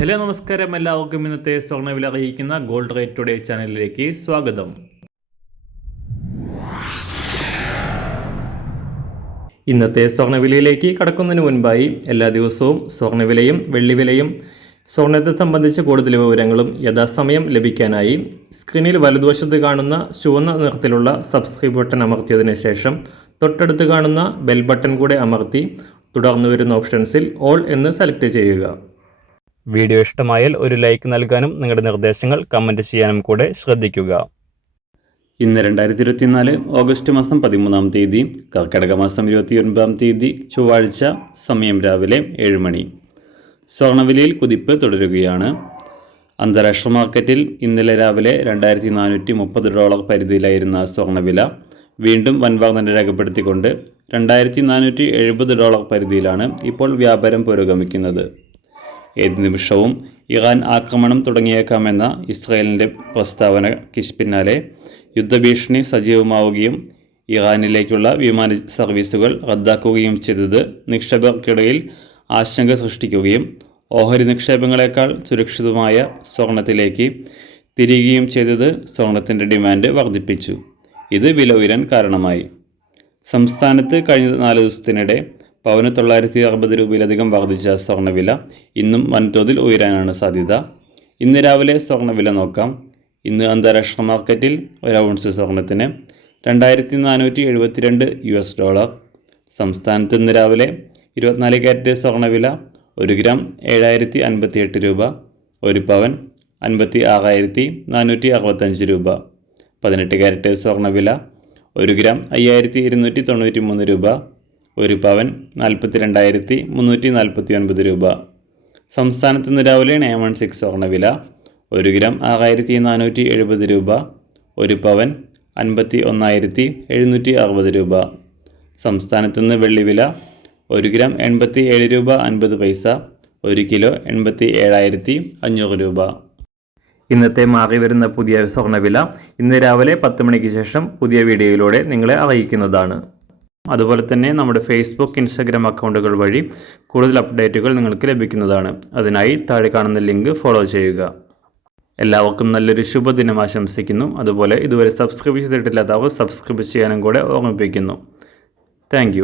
Hello നമസ്കാരം, എല്ലാവർക്കും ഇന്നത്തെ സ്വർണ്ണവില അറിയിക്കുന്ന ഗോൾഡ് റേറ്റ് ടുഡേ ചാനലിലേക്ക് സ്വാഗതം. ഇന്നത്തെ സ്വർണ്ണവിലയിലേക്ക് കടക്കുന്നതിന് മുൻപായി എല്ലാ ദിവസവും സ്വർണ്ണവിലയും വെള്ളിവിലയും സ്വർണ്ണത്തെ സംബന്ധിച്ച് കൂടുതൽ വിവരങ്ങളും യഥാസമയം ലഭിക്കാനായി സ്ക്രീനിൽ വലതുവശത്ത് കാണുന്ന ചുവന്ന നിറത്തിലുള്ള സബ്സ്ക്രൈബ് ബട്ടൺ അമർത്തിയതിനു ശേഷം തൊട്ടടുത്ത് കാണുന്ന ബെൽ ബട്ടൺ കൂടെ അമർത്തി തുടർന്ന് വരുന്ന ഓപ്ഷൻസിൽ ഓൾ എന്ന് സെലക്ട് ചെയ്യുക. വീഡിയോ ഇഷ്ടമായാൽ ഒരു ലൈക്ക് നൽകാനും നിങ്ങളുടെ നിർദ്ദേശങ്ങൾ കമൻറ്റ് ചെയ്യാനും കൂടെ ശ്രദ്ധിക്കുക. ഇന്ന് 2024 ഓഗസ്റ്റ് മാസം 13 തീയതി, കർക്കിടക മാസം 29 ചൊവ്വാഴ്ച, സമയം രാവിലെ 7 മണി. സ്വർണ്ണവിലയിൽ കുതിപ്പ് തുടരുകയാണ്. അന്താരാഷ്ട്ര മാർക്കറ്റിൽ ഇന്നലെ രാവിലെ $2430 പരിധിയിലായിരുന്ന സ്വർണ്ണവില വീണ്ടും വൻ വർധന രേഖപ്പെടുത്തിക്കൊണ്ട് $2470 പരിധിയിലാണ് ഇപ്പോൾ വ്യാപാരം പുരോഗമിക്കുന്നത്. ഏത് നിമിഷവും ഇറാൻ ആക്രമണം തുടങ്ങിയേക്കാമെന്ന ഇസ്രായേലിൻ്റെ പ്രസ്താവനയ്ക്ക് പിന്നാലെ യുദ്ധഭീഷണി സജീവമാവുകയും ഇറാനിലേക്കുള്ള വിമാന സർവീസുകൾ റദ്ദാക്കുകയും ചെയ്തത് നിക്ഷേപകർക്കിടയിൽ ആശങ്ക സൃഷ്ടിക്കുകയും ഓഹരി നിക്ഷേപങ്ങളെക്കാൾ സുരക്ഷിതമായ സ്വർണത്തിലേക്ക് തിരികുകയും ചെയ്തത് സ്വർണത്തിൻ്റെ ഡിമാൻഡ് വർദ്ധിപ്പിച്ചു. ഇത് വില ഉയരാൻ കാരണമായി. സംസ്ഥാനത്ത് കഴിഞ്ഞ 4 ദിവസത്തിനിടെ പവന് 960 രൂപയിലധികം വർദ്ധിച്ച സ്വർണ്ണവില ഇന്നും വൻതോതിൽ ഉയരാനാണ് സാധ്യത. ഇന്ന് രാവിലെ സ്വർണ്ണവില നോക്കാം. ഇന്ന് അന്താരാഷ്ട്ര മാർക്കറ്റിൽ ഒരു ഔൺസ് സ്വർണ്ണത്തിന് $2472. സംസ്ഥാനത്ത് ഇന്ന് രാവിലെ 24 കാരറ്റ് സ്വർണ്ണവില 1 ഗ്രാം 7058 രൂപ, 1 പവൻ 56,465 രൂപ. 18 കാരറ്റ് സ്വർണ്ണവില 1 ഗ്രാം 5293 രൂപ, 1 പവൻ 42,349 രൂപ. സംസ്ഥാനത്ത് ഇന്ന് രാവിലെ 916 സ്വർണ്ണവില 1 ഗ്രാം 6470 രൂപ, 1 പവൻ 51,760 രൂപ. സംസ്ഥാനത്ത് ഇന്ന് വെള്ളിവില 1 ഗ്രാം 87 രൂപ 50 പൈസ, 1 കിലോ 87,500 രൂപ. ഇന്നത്തെ മാറി വരുന്ന പുതിയ സ്വർണ്ണവില ഇന്ന് രാവിലെ 10 മണിക്ക് ശേഷം പുതിയ വീഡിയോയിലൂടെ നിങ്ങളെ അറിയിക്കുന്നതാണ്. അതുപോലെ തന്നെ നമ്മുടെ ഫേസ്ബുക്ക്, ഇൻസ്റ്റാഗ്രാം അക്കൗണ്ടുകൾ വഴി കൂടുതൽ അപ്ഡേറ്റുകൾ നിങ്ങൾക്ക് ലഭിക്കുന്നതാണ്. അതിനായി താഴെ കാണുന്ന ലിങ്ക് ഫോളോ ചെയ്യുക. എല്ലാവർക്കും നല്ലൊരു ശുഭദിനം ആശംസിക്കുന്നു. അതുപോലെ ഇതുവരെ സബ്സ്ക്രൈബ് ചെയ്തിട്ടില്ലാത്തവർ സബ്സ്ക്രൈബ് ചെയ്യാനും കൂടെ ഓർമ്മിപ്പിക്കുന്നു. താങ്ക്